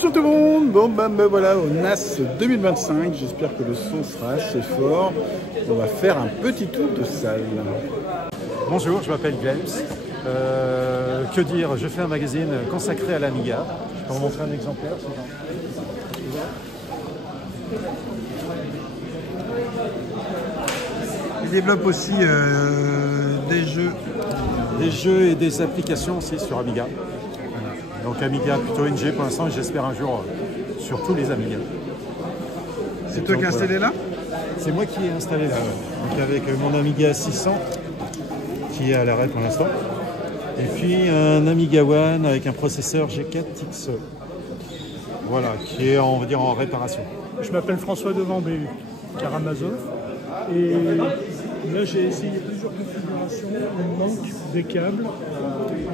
Bonjour tout le monde, bon me voilà au NAS 2025, j'espère que le son sera assez fort. On va faire un petit tour de salle. Bonjour, je m'appelle James. Que dire, je fais un magazine consacré à l'Amiga. Je peux vous montrer un exemplaire. Il développe aussi des jeux et des applications aussi sur Amiga. Voilà. Donc Amiga plutôt NG pour l'instant, et j'espère un jour sur tous les Amiga. C'est toi qui as installé là? C'est moi qui ai installé là, ouais. Donc avec mon Amiga 600 qui est à l'arrêt pour l'instant. Et puis un Amiga One avec un processeur G4XE. Voilà, qui est on va dire en réparation. Je m'appelle François Devambé Karamazov et là j'ai essayé plusieurs configurations, il manque des câbles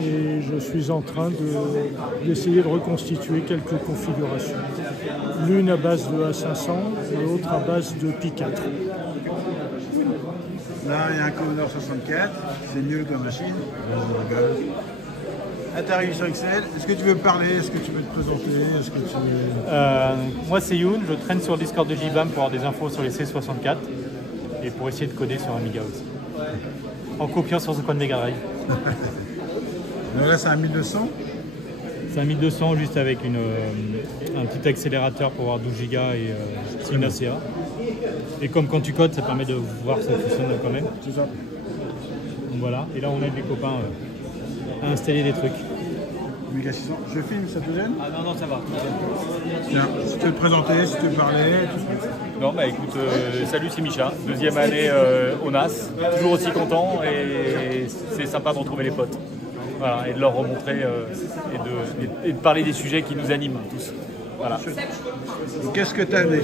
et je suis en train d'essayer de reconstituer quelques configurations. L'une à base de A500, l'autre à base de Pi4. Là il y a un Commodore 64, c'est mieux que la machine. Atari 800 XL, est-ce que tu veux parler? Est-ce que tu veux te présenter? Est-ce que tu veux... Moi c'est Youn, je traîne sur le Discord de JBAM pour avoir des infos sur les C64 et pour essayer de coder sur Amiga aussi. En copiant sur ce coin de Mega Drive. Donc là c'est un 1200. C'est un 1200 juste avec un petit accélérateur pour avoir 12 Go et c'est une ACA. Et comme quand tu codes, ça permet de voir si ça fonctionne quand même. C'est ça. Donc voilà, et là on aide les copains à installer des trucs. Amiga 600. Je filme, ça te gêne? Ah non, ça va. Tiens, si tu veux te présenter, si tu veux parler, tout ça. Non, bah écoute, salut, c'est Micha, deuxième année au NAS, toujours aussi content et c'est sympa de retrouver les potes. Voilà, et de leur remontrer et de parler des sujets qui nous animent tous. Voilà. Qu'est-ce que tu as amené?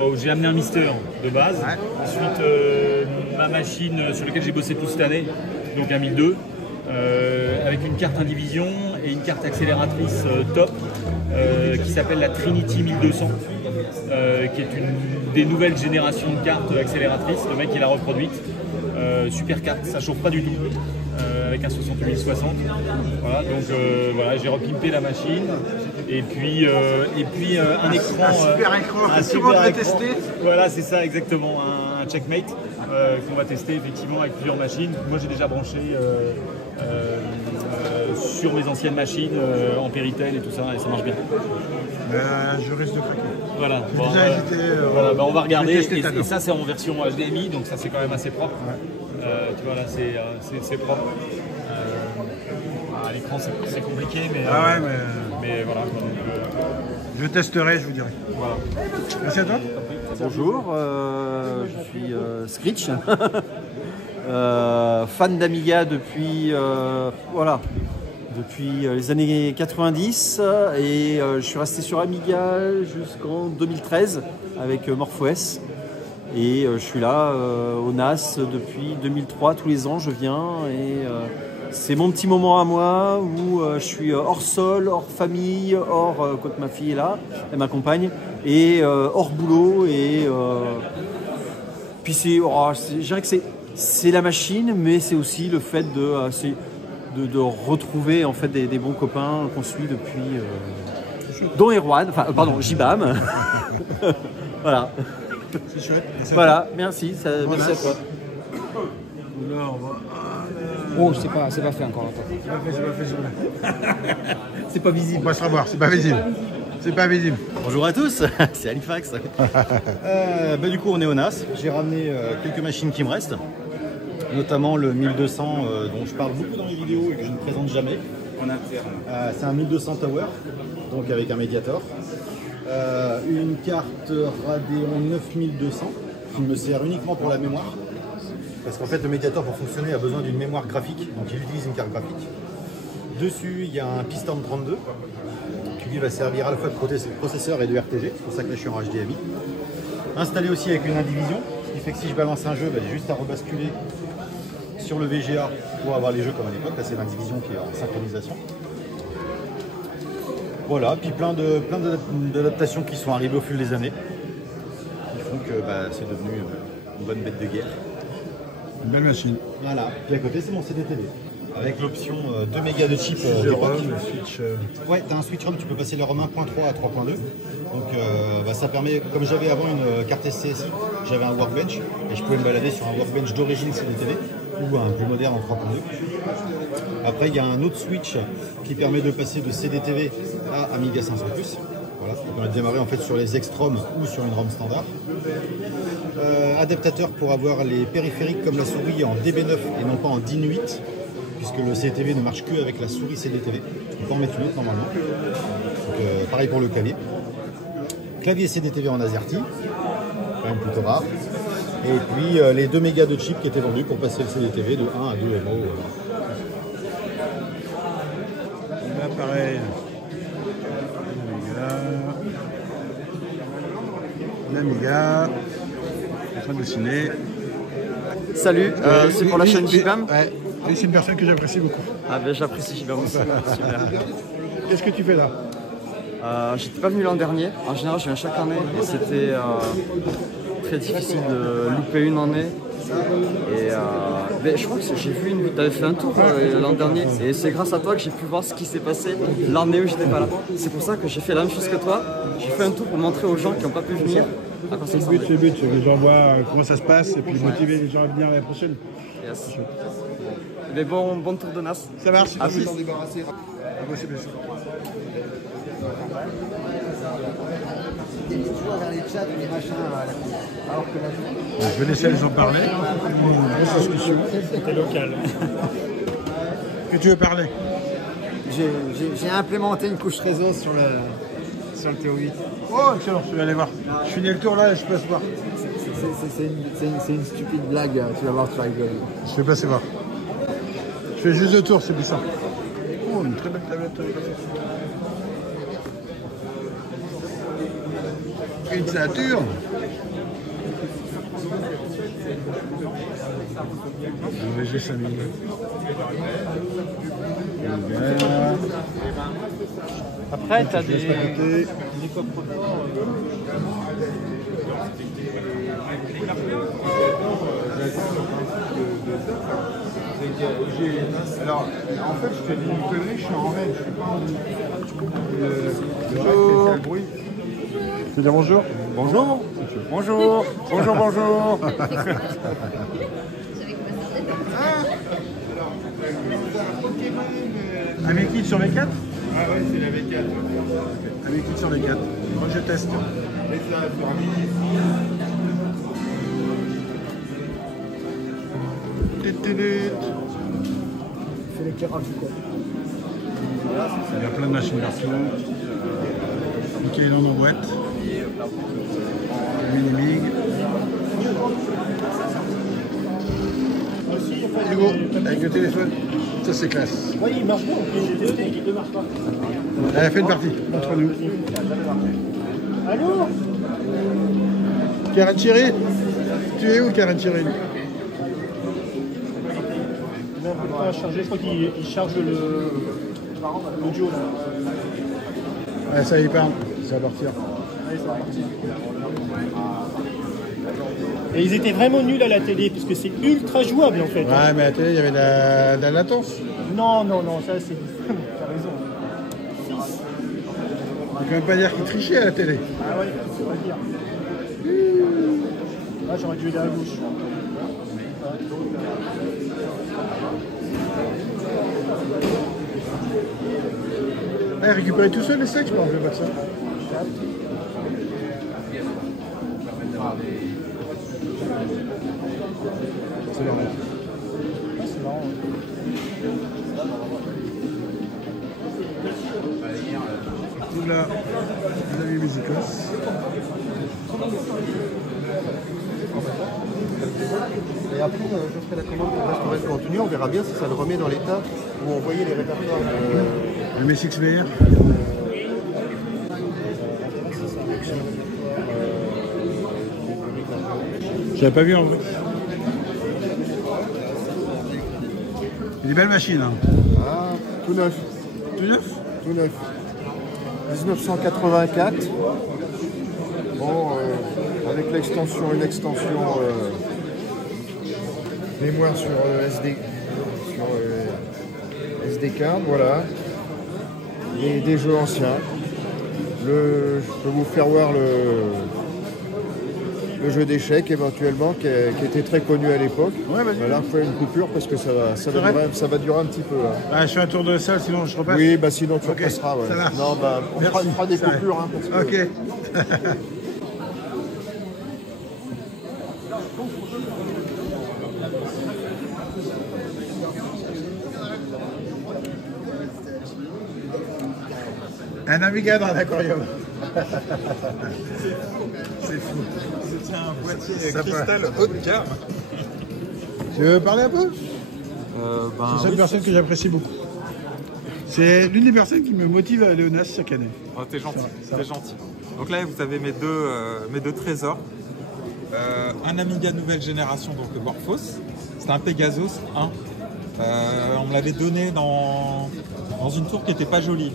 Oh, j'ai amené un Mister de base, Ouais. ensuite ma machine sur laquelle j'ai bossé toute cette année, donc un 1002, avec une carte Indivision et une carte accélératrice top qui s'appelle la Trinity 1200, qui est une des nouvelles générations de cartes accélératrices. Le mec il l'a reproduite, super carte, ça chauffe pas du tout, avec un 68060. Voilà, donc voilà, j'ai repimpé la machine et puis un écran, un super écran que tout le super monde va écran. tester. Voilà, c'est ça exactement, un checkmate qu'on va tester effectivement avec plusieurs machines. Moi j'ai déjà branché sur mes anciennes machines en Péritel et tout ça, et ça marche bien. Je risque de craquer. Voilà, J'ai bon, déjà hésité. voilà, bah, on va regarder, tester ta et ça c'est en version HDMI, donc ça c'est quand même assez propre. Ouais. Tu vois là c'est propre. L'écran c'est compliqué, mais, Ah ouais, mais voilà. je testerai, je vous dirai. Voilà. Merci à toi. Bonjour, je suis Screech, fan d'Amiga depuis les années 90 et je suis resté sur Amiga jusqu'en 2013 avec MorphOS et je suis là au NAS depuis 2003, tous les ans je viens et c'est mon petit moment à moi où je suis hors sol, hors famille, hors quand ma fille est là, elle m'accompagne, et hors boulot. Et puis je dirais que c'est la machine, mais c'est aussi le fait de retrouver en fait des bons copains qu'on suit depuis dont Erwan, JBAM. Voilà. C'est chouette. Merci à Voilà, merci, merci à toi. toi. Là, on va... Oh, c'est pas fait encore. Attends. C'est pas fait, celui-là. C'est pas On visible. va se revoir, c'est pas visible. C'est pas visible. Bonjour à tous, c'est Halifax. Du coup on est au NAS, j'ai ramené quelques machines qui me restent, notamment le 1200 dont je parle beaucoup dans les vidéos et que je ne présente jamais. C'est un 1200 Tower, donc avec un Mediator. Une carte Radeon 9200 qui me sert uniquement pour la mémoire. Parce qu'en fait le Mediator pour fonctionner a besoin d'une mémoire graphique, donc il utilise une carte graphique. Dessus il y a un Piston 32 qui lui va servir à la fois de processeur et de RTG, c'est pour ça que là je suis en HDMI. Installé aussi avec une Indivision, ce qui fait que si je balance un jeu, j'ai juste à rebasculer sur le VGA pour avoir les jeux comme à l'époque. Là c'est l'Indivision qui est en synchronisation. Voilà, puis plein d'adaptations qui sont arrivées au fil des années, qui font que c'est devenu une bonne bête de guerre. Une belle machine. Voilà, puis à côté c'est mon CDTV. avec l'option 2 mégas de chip de d'époque. ROM, le switch. Ouais, tu as un switch ROM, tu peux passer le ROM 1.3 à 3.2. Donc ça permet, comme j'avais avant une carte SCSI, j'avais un Workbench et je pouvais me balader sur un Workbench d'origine CDTV ou un plus moderne en 3.2. Après, il y a un autre switch qui permet de passer de CDTV à Amiga 500+. Voilà, ça permet de démarrer en fait sur les Extrom ou sur une ROM standard. Adaptateur pour avoir les périphériques comme la souris en DB9 et non pas en DIN8, puisque le CDTV ne marche que avec la souris CDTV. On peut en mettre une autre normalement. Donc, pareil pour le clavier. Clavier CDTV en AZERTY, quand même plutôt rare. Et puis les 2 mégas de chip qui étaient vendus pour passer le CDTV de 1 à 2 MO. Là, pareil. L'Amiga. En train de dessiner. Salut, c'est pour la chaîne Gibam. Ouais, et c'est une personne que j'apprécie beaucoup. Ah ben j'apprécie Gibam aussi. Super. Qu'est-ce que tu fais là? J'étais pas venu l'an dernier. En général, je viens chaque année et c'était très difficile de louper une année. Et ben, je crois que j'ai vu tu avais fait un tour l'an dernier et c'est grâce à toi que j'ai pu voir ce qui s'est passé l'année où j'étais pas là. C'est pour ça que j'ai fait la même chose que toi. J'ai fait un tour pour montrer aux gens qui n'ont pas pu venir à quoi ça ressemblait. C'est le but, c'est que les gens voient comment ça se passe et puis motiver les gens à venir l'année prochaine. Yes. Mais bon tour de NAS. Ça marche, à plus. Je vais laisser les en parler. Une discussion. C'était local. Que tu veux parler? J'ai implémenté une couche réseau sur le TO8. Oh, excellent, je vais aller voir. Je finis le tour là et je passe voir. C'est une stupide blague, tu vas voir, tu vas rigoler. Je vais passer voir. Je fais juste le tour, c'est plus ça. Oh, une très belle tablette. Une Saturn. Un VG 5000. Après, tu as des Alors, en fait, je te dis une connerie, je suis en rêve, je suis pas en Bonjour. le bruit. Tu veux dire bonjour? Bonjour. Bonjour. Bonjour, bonjour. Un Mekit sur V4? Ah ouais, c'est la V4. Un Mekit sur V4. Moi je teste. C'est l'éclairage du quoi. Il y a plein de machines partout. Ok, dans nos boîtes. Mini-mig. Hugo, avec le téléphone, ça c'est classe. Oui, il marche bien, il ne marche pas. Elle a fait une partie entre nous. Allô? Karen Chiri? Tu es où, Karen Chiri? Il a un peu de temps à charger, je crois qu'il charge l'audio là. Ouais, ça y part, ça va partir. Et ils étaient vraiment nuls à la télé, parce que c'est ultra jouable en fait. Ouais, mais à la télé, il y avait de la latence. Non, ça c'est... T'as raison. On peut même pas dire qu'ils trichaient à la télé. Ah ouais, c'est vrai dire. Là j'aurais dû aller à gauche. Ah, récupérer tout seul les steaks, je me rappelle pas de ça. C'est marrant. C'est marrant. Tout là, les amis musicos. Et après, je ferai la commande pour restaurer le contenu. On verra bien si ça le remet dans l'état où on voyait les répertoires. Le MSX VR. J'avais pas vu en vrai. Des belles machines. Hein. Ah, tout neuf. Tout neuf? Tout neuf. 1984. Bon, avec l'extension, une extension mémoire sur SD, sur SD card, voilà. Et des jeux anciens. Je peux vous faire voir le jeu d'échecs éventuellement qui était très connu à l'époque. Ouais, vas-y. Là, il faut une coupure parce que ça va durer un petit peu. Là. Ah, je fais un tour de salle, sinon je repasse. Oui, bah sinon tu Ok, repasseras. Ouais. ça marche. Non, bah, on fera des coupures. Hein, parce que... Ok. Un Amiga dans l'aquarium. C'est fou. C'est un boîtier cristal haut de gamme. Tu veux parler un peu? C'est une personne que j'apprécie beaucoup. C'est l'une des personnes qui me motive à aller au NAS chaque année. Oh, t'es gentil, t'es gentil. Donc là, vous avez mes deux trésors. Un Amiga nouvelle génération, donc le Morphos. C'est un Pegasus 1. On me l'avait donné dans une tour qui n'était pas jolie.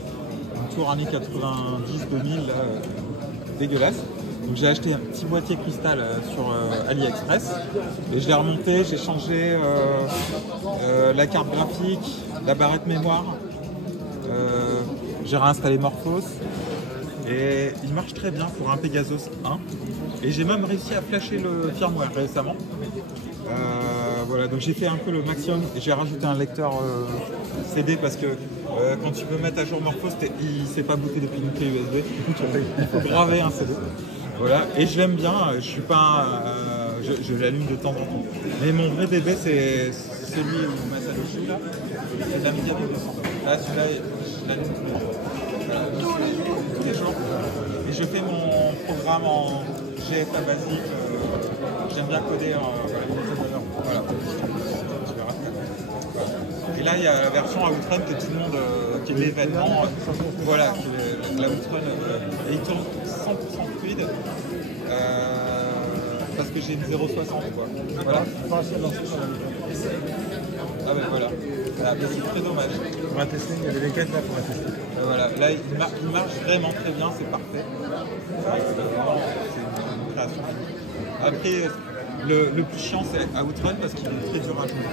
Une tour années 90-2000, dégueulasse. Donc j'ai acheté un petit boîtier cristal sur AliExpress et je l'ai remonté, j'ai changé la carte graphique, la barrette mémoire, j'ai réinstallé Morphos et il marche très bien pour un Pegasus 1 et j'ai même réussi à flasher le firmware récemment. Voilà, donc j'ai fait un peu le maximum et j'ai rajouté un lecteur CD parce que quand tu veux mettre à jour Morphos, il ne s'est pas booté depuis une clé USB, il faut graver un CD. Voilà, et je l'aime bien, je suis pas je l'allume de temps en temps. Mais mon vrai bébé c'est celui où on met ça dessus là, c'est l'Amiga 200. Là celui-là je l'allume tous les jours. Et je fais mon programme en GFA basique, j'aime bien coder voilà. Tu verras. Et là il y a la version Outrun que tout le monde, qui est l'événement, voilà, qui est la Outrun, et il tourne 100% fluide. Parce que j'ai une 0,60 quoi. Voilà. Ah ben voilà. Ah, ben, c'est très dommage. On va tester, il y avait les 4 là pour la tester. Voilà, là il marche vraiment très bien, c'est parfait. C'est une création. Après, le plus chiant c'est Outrun parce qu'il est très dur à jouer.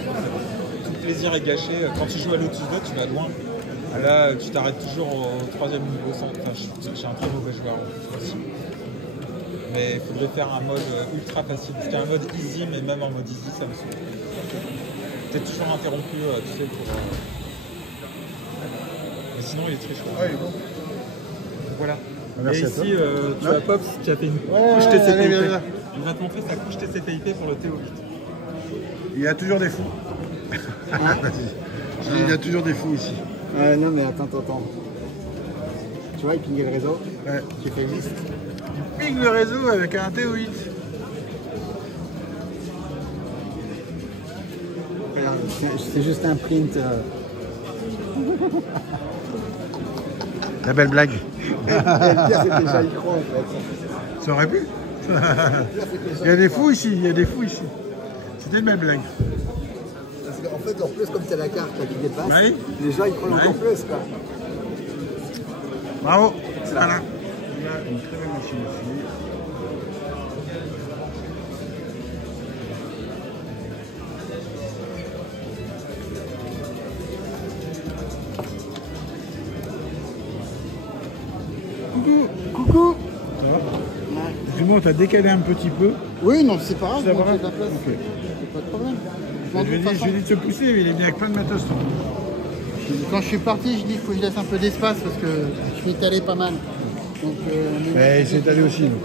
Tout le plaisir est gâché. Quand tu joues à Lotus 2, tu vas loin. Là, tu t'arrêtes toujours au 3e niveau. Enfin, je suis un très mauvais joueur aussi. Mais il faudrait faire un mode ultra facile. C'était un mode easy, mais même en mode easy, ça me saoule. T'es toujours interrompu, tu sais, pour... Mais sinon, il est très chaud. Ouais, il est bon. Voilà. Merci et à toi. ici, tu as Pops qui a fait une couche TCP/IP. Il va te montrer sa couche TCP/IP pour le TO8. Il y a toujours des fous. Vas-y. Il y a toujours des fous ici. Non mais attends. Tu vois, il pingue le réseau. Ouais. Tu fais liste. Tu pigues le réseau avec un TO8. Regarde, c'est juste un print. La belle blague. Le pire, c'est déjà y croire en fait. Ça aurait pu. Il y a des fous ici, il y a des fous ici. C'était une belle blague. Parce qu'en fait, en plus, comme c'est la carte là, qui dépasse, Oui. les gens ils croient encore plus quoi. Bravo. Voilà. On a une très belle machine ici. Coucou. Ça va? Excuse-moi, on t'a décalé un petit peu. Oui, non, c'est pas grave, C'est bon, pas j'ai grave. de la place. Ok. Pas de problème. Je lui ai dit de se pousser, mais il est bien avec plein de matos. Quand je suis parti, je dis qu'il faut que je laisse un peu d'espace parce que je suis étalé pas mal. Donc, Mais il s'est étalé aussi. Donc.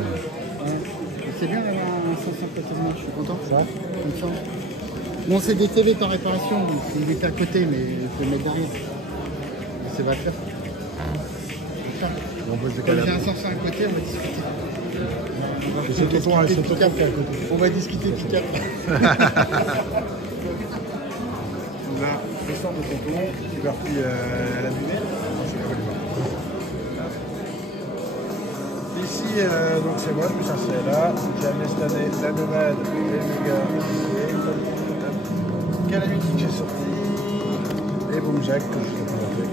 c'est bien d'avoir un 514 matchs, je suis content. Ça comme ça. Bon, c'est des TV en réparation, donc il est à côté, mais il faut le mettre derrière. C'est va faire. On peut se Comme décaler. j'ai un 105 à côté, on va discuter. C'est tonton qui est à côté. On va discuter pick-up. On a le centre de tonton qui est parti à la buvette. Ici, donc c'est moi, je me suis installé là. J'ai amené cette année la nomade, les mégas et Calamity que j'ai sorti. Et Boom Jack que je vais présenter.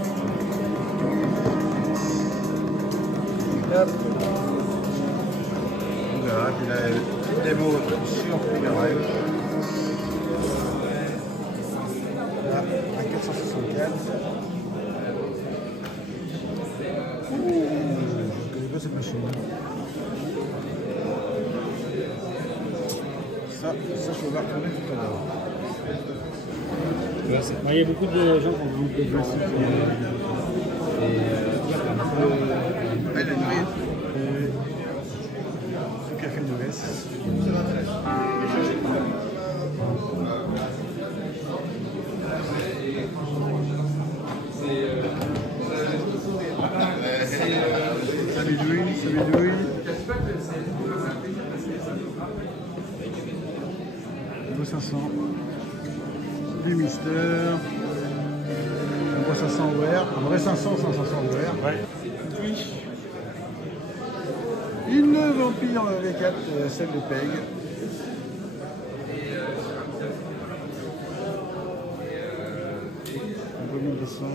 Hop. Voilà, puis là, une démo sur Mega Drive. Voilà, un 464. Je connais pas cette machine. Ça, je vais retourner tout à l'heure. Il y a beaucoup de gens qui ont voulu des classiques. Elle est nourrie. Ce café de l'Ouest. Salut Louis, salut Louis. Niveau 500. Du Mister. Un vrai 500 ouvert. Un vrai 500, c'est un 500 ouvert. Ouais. Puis, une Vampire V4, celle de Peg. Un peu 1200.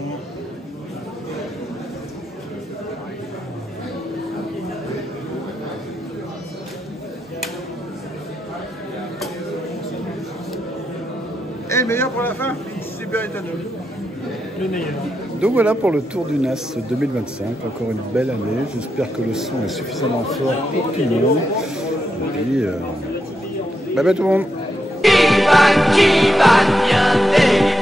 Et le meilleur pour la fin, Super Éthanol. Le meilleur. Donc voilà pour le Tour du NAS 2025, encore une belle année, j'espère que le son est suffisamment fort pour tout le monde. Et puis, bye bye tout le monde. Qui va bien t'aider?